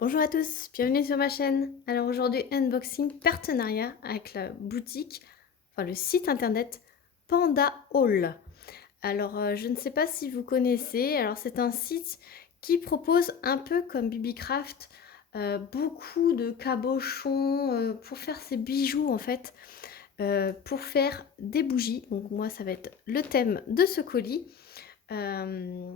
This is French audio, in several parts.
Bonjour à tous, bienvenue sur ma chaîne. Alors aujourd'hui, unboxing partenariat avec la boutique, enfin le site internet Panda Haul. Alors je ne sais pas si vous connaissez, alors c'est un site qui propose un peu comme Bibicraft, beaucoup de cabochons pour faire ses bijoux en fait, pour faire des bougies. Donc moi ça va être le thème de ce colis. Euh,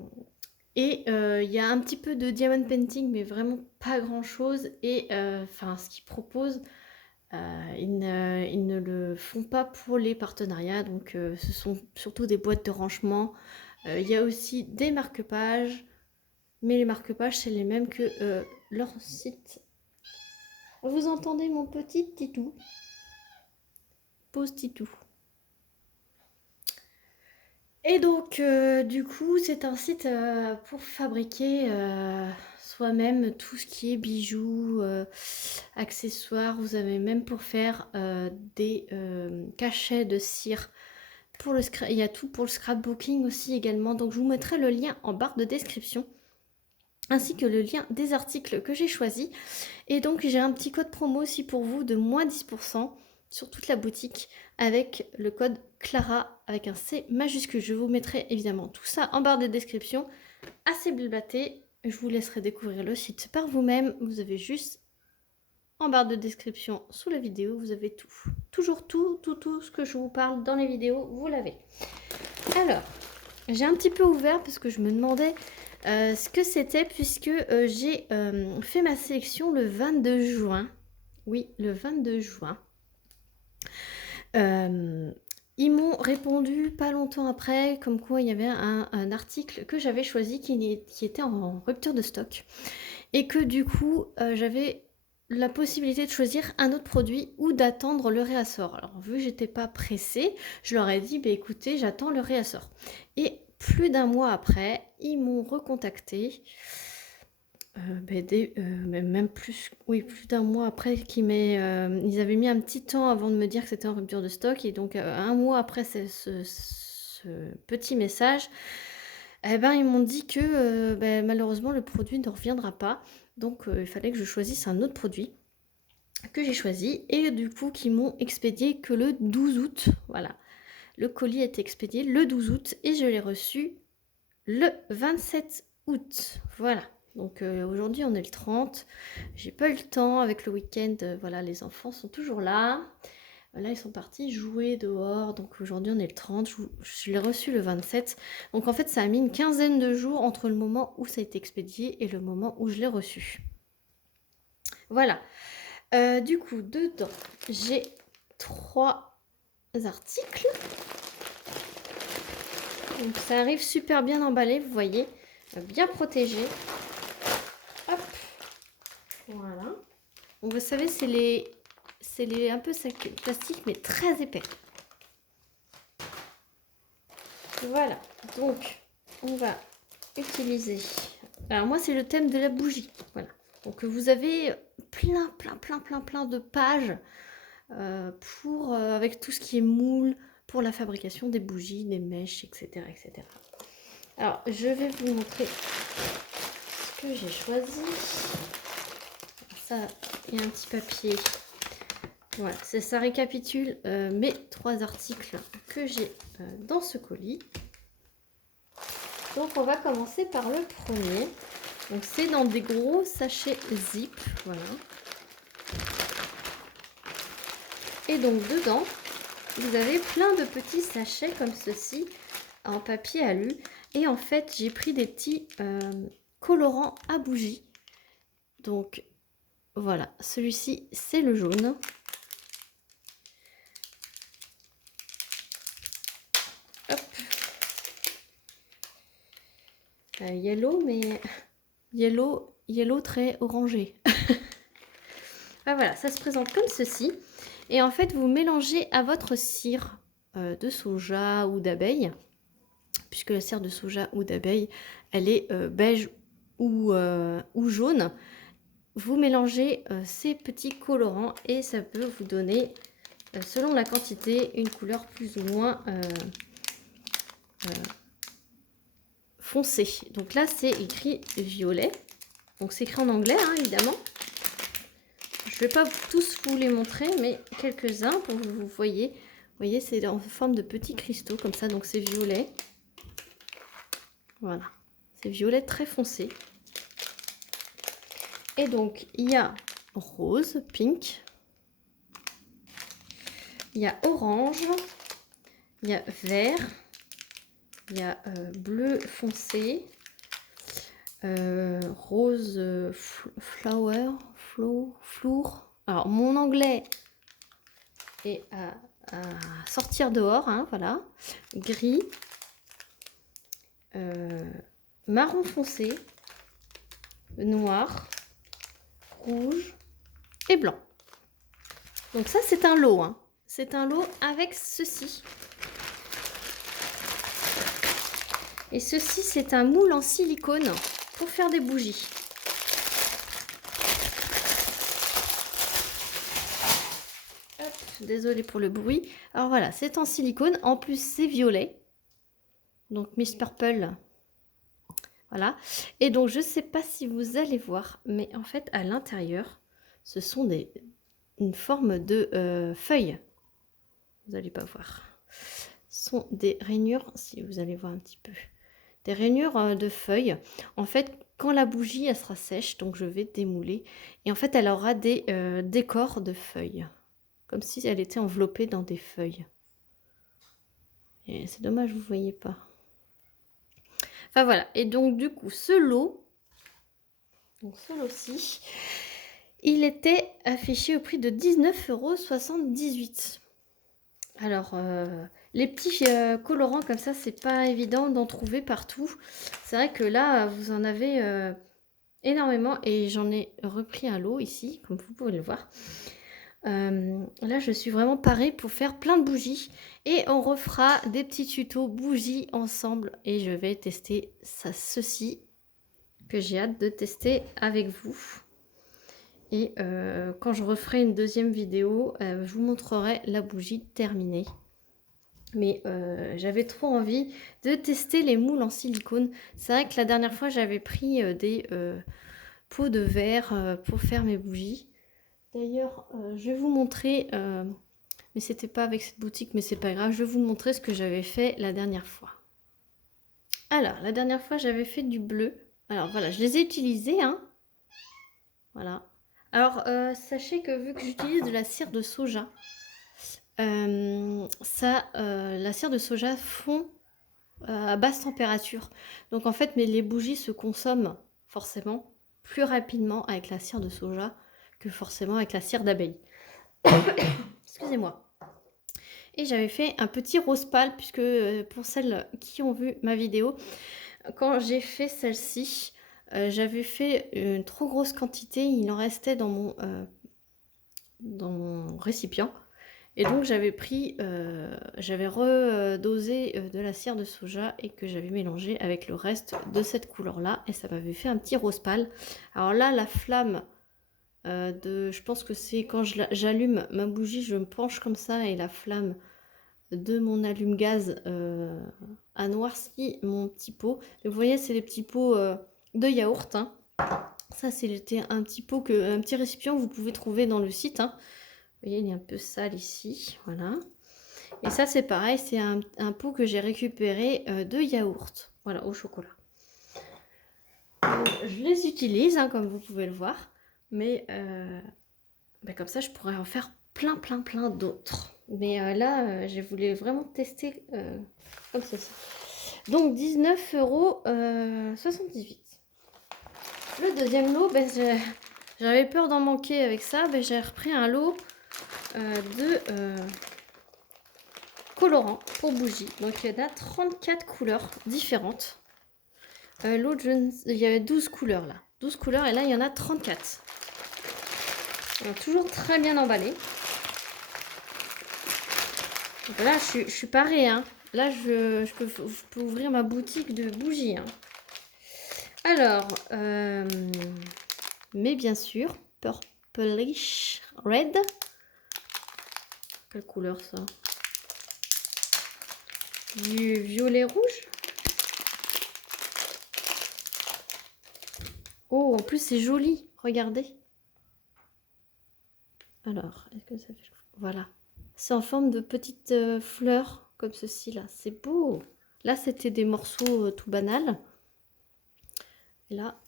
et il y a un petit peu de diamond painting, mais vraiment pas grand-chose. Et enfin, ce qu'ils proposent, ils ne le font pas pour les partenariats. Donc, ce sont surtout des boîtes de rangement. Il y a aussi des marque-pages, mais les marque-pages, c'est les mêmes que leur site. Vous entendez mon petit titou? Pause titou. Et donc, du coup, c'est un site pour fabriquer soi-même tout ce qui est bijoux, accessoires. Vous avez même pour faire des cachets de cire. Il y a tout pour le scrapbooking aussi également. Donc, je vous mettrai le lien en barre de description, ainsi que le lien des articles que j'ai choisis. Et donc, j'ai un petit code promo aussi pour vous de moins 10% sur toute la boutique avec le code Clara avec un C majuscule. Je vous mettrai évidemment tout ça en barre de description. Assez blablaté, je vous laisserai découvrir le site par vous-même. Vous avez juste en barre de description sous la vidéo, vous avez tout. Toujours tout ce que je vous parle dans les vidéos, vous l'avez. Alors, j'ai un petit peu ouvert parce que je me demandais ce que c'était, puisque j'ai fait ma sélection le 22 juin. Oui, le 22 juin. Ils m'ont répondu pas longtemps après, comme quoi il y avait un article que j'avais choisi qui était en rupture de stock. Et que du coup, j'avais la possibilité de choisir un autre produit ou d'attendre le réassort. Alors vu que j'étais pas pressée, je leur ai dit, bah, écoutez, j'attends le réassort. Et plus d'un mois après, ils m'ont recontacté. Même plus, oui, plus d'un mois après ils avaient mis un petit temps avant de me dire que c'était en rupture de stock. Et donc, un mois après ce petit message, eh ben, ils m'ont dit que malheureusement, le produit ne reviendra pas. Donc, il fallait que je choisisse un autre produit que j'ai choisi. Et du coup, qui m'ont expédié que le 12 août. Voilà. Le colis a été expédié le 12 août et je l'ai reçu le 27 août. Voilà. Donc aujourd'hui on est le 30. J'ai pas eu le temps avec le week-end. Voilà, les enfants sont toujours là. Là ils sont partis jouer dehors. Donc aujourd'hui on est le 30. Je l'ai reçu le 27. Donc en fait ça a mis une quinzaine de jours entre le moment où ça a été expédié et le moment où je l'ai reçu. Voilà. Du coup dedans j'ai 3 articles. Donc ça arrive super bien emballé, vous voyez, bien protégé. Hop, voilà. Donc vous savez, c'est les un peu sacs plastique mais très épais. Voilà. Donc on va utiliser. Alors moi c'est le thème de la bougie. Voilà. Donc vous avez plein de pages pour avec tout ce qui est moule pour la fabrication des bougies, des mèches, etc., etc. Alors je vais vous montrer ce que j'ai choisi. Ça, il y a un petit papier. Voilà, ça récapitule mes 3 articles que j'ai dans ce colis. Donc on va commencer par le premier. Donc c'est dans des gros sachets zip, voilà. Et donc dedans, vous avez plein de petits sachets comme ceci en papier alu. Et en fait, j'ai pris des petits colorants à bougie. Donc voilà, celui-ci c'est le jaune. Hop. Yellow, mais yellow très orangé. Ah, voilà, ça se présente comme ceci. Et en fait, vous mélangez à votre cire de soja ou d'abeille, puisque la cire de soja ou d'abeille, elle est beige ou jaune. Vous mélangez ces petits colorants et ça peut vous donner, selon la quantité, une couleur plus ou moins foncée. Donc là, c'est écrit violet. Donc c'est écrit en anglais, hein, évidemment. Je ne vais pas tous vous les montrer, mais quelques-uns pour que vous voyez. Vous voyez, c'est en forme de petits cristaux comme ça, donc c'est violet. Voilà, c'est violet très foncé. Et donc, il y a rose, pink. Il y a orange. Il y a vert. Il y a bleu foncé. Rose flour. Alors, mon anglais est à sortir dehors, hein, voilà. Gris. Marron foncé. Noir. Rouge et blanc. Donc ça, c'est un lot, hein. C'est un lot avec ceci. Et ceci, c'est un moule en silicone pour faire des bougies. Hop, désolée pour le bruit. Alors voilà, c'est en silicone. En plus, c'est violet. Donc Miss Purple. Voilà. Et donc, je ne sais pas si vous allez voir, mais en fait, à l'intérieur, ce sont une forme de feuilles. Vous n'allez pas voir. Ce sont des rainures, si vous allez voir un petit peu. Des rainures de feuilles. En fait, quand la bougie elle sera sèche, donc je vais démouler. Et en fait, elle aura des décors de feuilles. Comme si elle était enveloppée dans des feuilles. Et c'est dommage, vous ne voyez pas. Enfin voilà. Et donc, du coup, ce lot, donc ce lot-ci, il était affiché au prix de 19,78 €. Alors, les petits colorants comme ça, c'est pas évident d'en trouver partout. C'est vrai que là, vous en avez énormément et j'en ai repris un lot ici, comme vous pouvez le voir. Là, je suis vraiment parée pour faire plein de bougies et on refera des petits tutos bougies ensemble et je vais tester ceci que j'ai hâte de tester avec vous. Et quand je referai une deuxième vidéo, je vous montrerai la bougie terminée. Mais j'avais trop envie de tester les moules en silicone. C'est vrai que la dernière fois, j'avais pris des pots de verre pour faire mes bougies. D'ailleurs, je vais vous montrer, mais c'était pas avec cette boutique, mais c'est pas grave. Je vais vous montrer ce que j'avais fait la dernière fois. Alors, la dernière fois, j'avais fait du bleu. Alors voilà, je les ai utilisés, hein. Voilà. Alors, sachez que vu que j'utilise de la cire de soja, la cire de soja fond à basse température. Donc en fait, les bougies se consomment forcément plus rapidement avec la cire de soja que forcément avec la cire d'abeille. Excusez-moi. Et j'avais fait un petit rose pâle, puisque pour celles qui ont vu ma vidéo, quand j'ai fait celle-ci, j'avais fait une trop grosse quantité, il en restait dans mon récipient. Et donc j'avais redosé de la cire de soja et que j'avais mélangé avec le reste de cette couleur-là. Et ça m'avait fait un petit rose pâle. Alors là, la flamme, je pense que c'est quand j'allume ma bougie, je me penche comme ça et la flamme de mon allume-gaz a noirci mon petit pot. Et vous voyez, c'est les petits pots de yaourt, hein. Ça, c'était un petit pot, un petit récipient que vous pouvez trouver dans le site, hein. Vous voyez, il est un peu sale ici, voilà. Et ça, c'est pareil, c'est un pot que j'ai récupéré de yaourt, voilà, au chocolat. Donc, je les utilise, hein, comme vous pouvez le voir, mais comme ça, je pourrais en faire plein d'autres. Mais là, je voulais vraiment tester comme ceci. Donc, 19,78 €. Le deuxième lot, j'avais peur d'en manquer avec ça, j'ai repris un lot de colorants pour bougies. Donc il y en a 34 couleurs différentes. L'autre, il y avait 12 couleurs là. 12 couleurs et là il y en a 34. Alors, toujours très bien emballé. Donc là je suis parée, hein. Là je peux ouvrir ma boutique de bougies, hein. Alors, mais bien sûr, purplish red. Quelle couleur ça? Du violet rouge. Oh, en plus, c'est joli. Regardez. Alors, est-ce que ça fait... Voilà. C'est en forme de petites fleurs, comme ceci, là. C'est beau. Là, c'était des morceaux tout banals. Et là,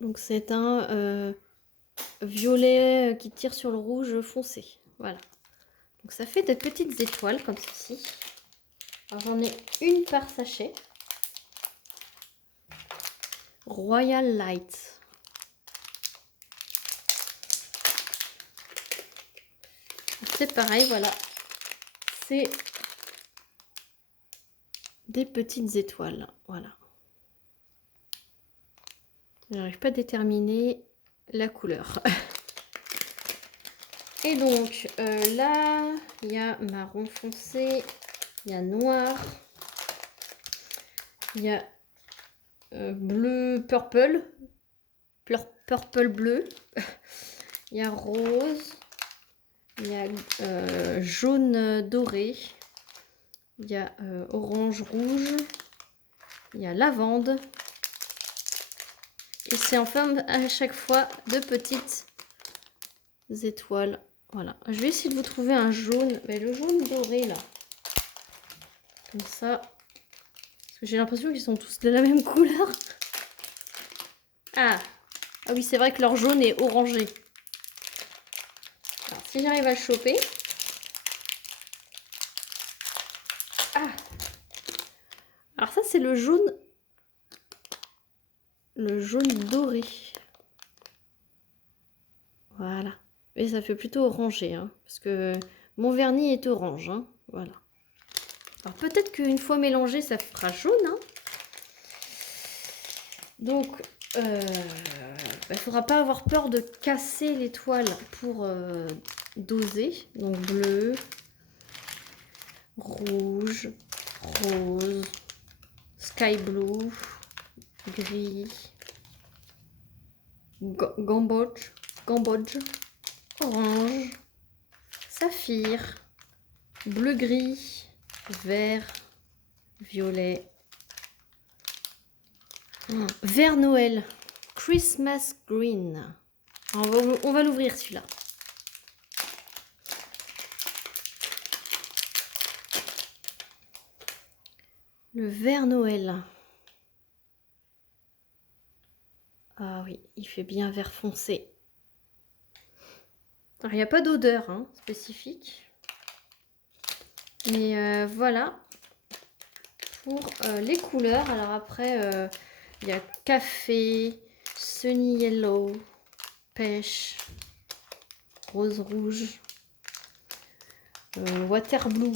donc c'est un violet qui tire sur le rouge foncé. Voilà. Donc ça fait des petites étoiles, comme ceci. Alors, j'en ai une par sachet. Royal Light. C'est pareil, voilà. C'est des petites étoiles. Voilà. Je n'arrive pas à déterminer la couleur. Et donc, là, il y a marron foncé, il y a noir, il y a bleu purple, purple bleu, il y a rose, il y a jaune doré, il y a orange rouge, il y a lavande. Et c'est en forme à chaque fois de petites étoiles. Voilà. Je vais essayer de vous trouver un jaune, mais le jaune doré là. Comme ça. Parce que j'ai l'impression qu'ils sont tous de la même couleur. Ah, ah oui, c'est vrai que leur jaune est orangé. Alors, si j'arrive à le choper. Ah. Alors ça, c'est le jaune. Le jaune doré. Voilà. Et ça fait plutôt orangé, hein, parce que mon vernis est orange, hein, voilà. Alors peut-être qu'une fois mélangé, ça fera jaune, hein. Donc, il faudra pas avoir peur de casser l'étoile pour doser. Donc bleu, rouge, rose, sky blue, gris, Cambodge, orange, saphir, bleu-gris, vert, violet, vert Noël, Christmas green. On va l'ouvrir celui-là. Le vert Noël. Ah oui, il fait bien vert foncé. Alors, il n'y a pas d'odeur spécifique. Mais voilà pour les couleurs. Alors après, il y a café, sunny yellow, pêche, rose rouge, water blue,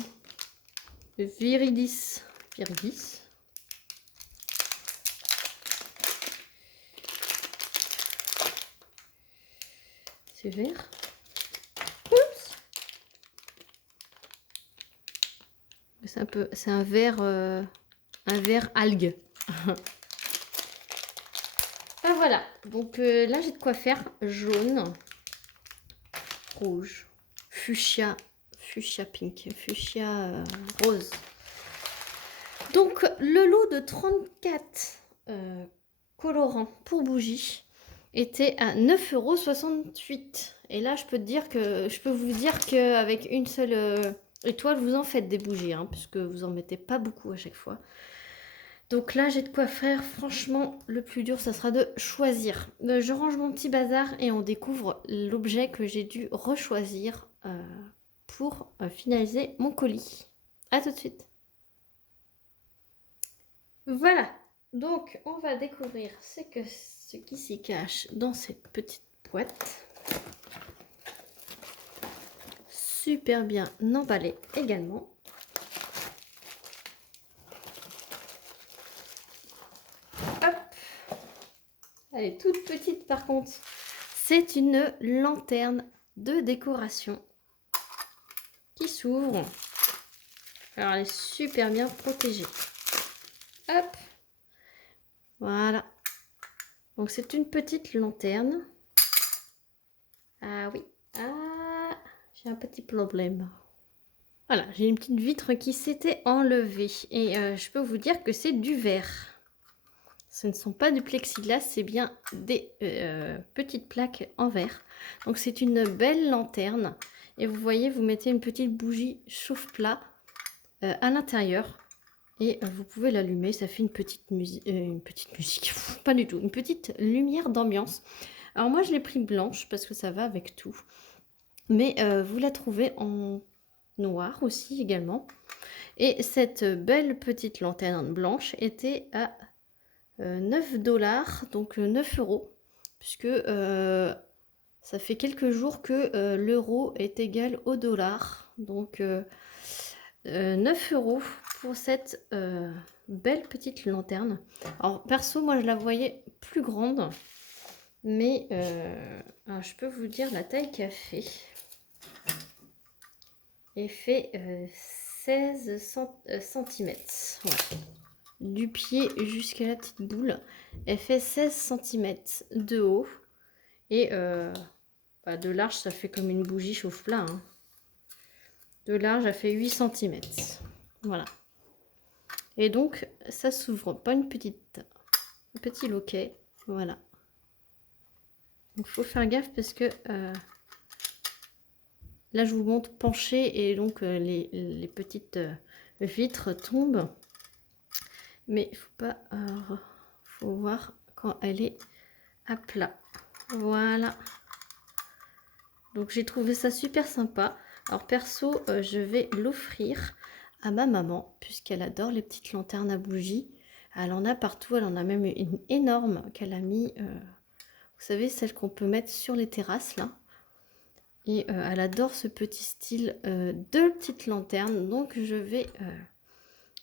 viridis. C'est vert. Oups. C'est un vert algue. Ah, voilà. Donc là, j'ai de quoi faire jaune, rouge, fuchsia pink, fuchsia rose. Donc le lot de 34 colorants pour bougies était à 9,68 €. Et là, je peux vous dire qu'avec une seule étoile, vous en faites des bougies, puisque vous en mettez pas beaucoup à chaque fois. Donc là, j'ai de quoi faire. Franchement, le plus dur, ça sera de choisir. Je range mon petit bazar et on découvre l'objet que j'ai dû rechoisir pour finaliser mon colis. À tout de suite. Voilà. Donc, on va découvrir ce qui s'y cache dans cette petite boîte. Super bien emballée également. Elle est toute petite par contre. C'est une lanterne de décoration qui s'ouvre. Alors elle est super bien protégée. Hop. Voilà. Donc c'est une petite lanterne. Ah oui. Ah, j'ai un petit problème. Voilà, j'ai une petite vitre qui s'était enlevée. Et je peux vous dire que c'est du verre. ce ne sont pas du plexiglas, c'est bien des petites plaques en verre. Donc c'est une belle lanterne. Et vous voyez, vous mettez une petite bougie chauffe-plat à l'intérieur. Et vous pouvez l'allumer, ça fait une petite musique, pas du tout, une petite lumière d'ambiance. Alors moi je l'ai pris blanche parce que ça va avec tout. Mais vous la trouvez en noir aussi également. Et cette belle petite lanterne blanche était à 9 $, donc 9 €, puisque ça fait quelques jours que l'euro est égal au dollar. Donc 9 € pour cette belle petite lanterne. Alors perso, moi je la voyais plus grande, mais alors, je peux vous dire la taille qu'elle fait. Elle fait 16 cm. Ouais. Du pied jusqu'à la petite boule. Elle fait 16 cm de haut. Et de large, ça fait comme une bougie chauffe-plat. Hein. De large, elle fait 8 cm. Voilà. Et donc, ça s'ouvre pas un petit loquet. Voilà. Donc, il faut faire gaffe parce que là, je vous montre penché et donc les petites vitres tombent. Mais il faut pas... faut voir quand elle est à plat. Voilà. Donc, j'ai trouvé ça super sympa. Alors, perso, je vais l'offrir à ma maman puisqu'elle adore les petites lanternes à bougies. Elle en a partout. Elle en a même une énorme qu'elle a mis... vous savez, celle qu'on peut mettre sur les terrasses, là. Et elle adore ce petit style de petite lanterne. Donc, je vais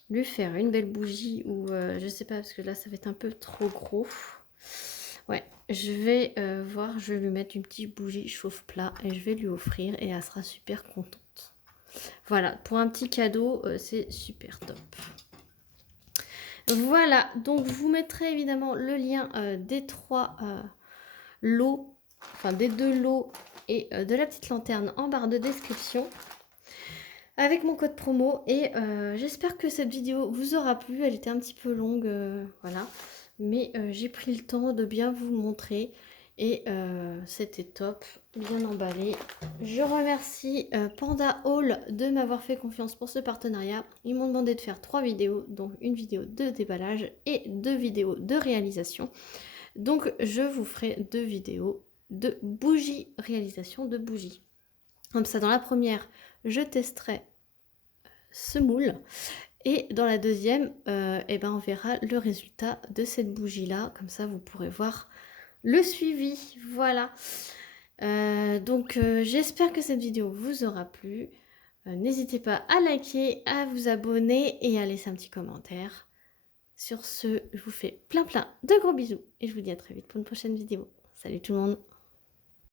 lui faire une belle bougie ou je sais pas, parce que là, ça va être un peu trop gros. Ouais, je vais voir, je vais lui mettre une petite bougie chauffe-plat et je vais lui offrir et elle sera super contente. Voilà, pour un petit cadeau, c'est super top. Voilà, donc je vous mettrai évidemment le lien des 3 lots, enfin des 2 lots et de la petite lanterne en barre de description avec mon code promo. Et j'espère que cette vidéo vous aura plu. Elle était un petit peu longue, voilà. Mais j'ai pris le temps de bien vous montrer. Et c'était top, bien emballé. Je remercie Panda Haul de m'avoir fait confiance pour ce partenariat. Ils m'ont demandé de faire 3 vidéos, donc une vidéo de déballage et 2 vidéos de réalisation. Donc je vous ferai 2 vidéos de bougies, réalisation de bougies. Comme ça, dans la première, je testerai ce moule. Et dans la deuxième, eh ben, on verra le résultat de cette bougie-là. Comme ça, vous pourrez voir le suivi. Voilà. Donc, j'espère que cette vidéo vous aura plu. N'hésitez pas à liker, à vous abonner et à laisser un petit commentaire. Sur ce, je vous fais plein de gros bisous. Et je vous dis à très vite pour une prochaine vidéo. Salut tout le monde!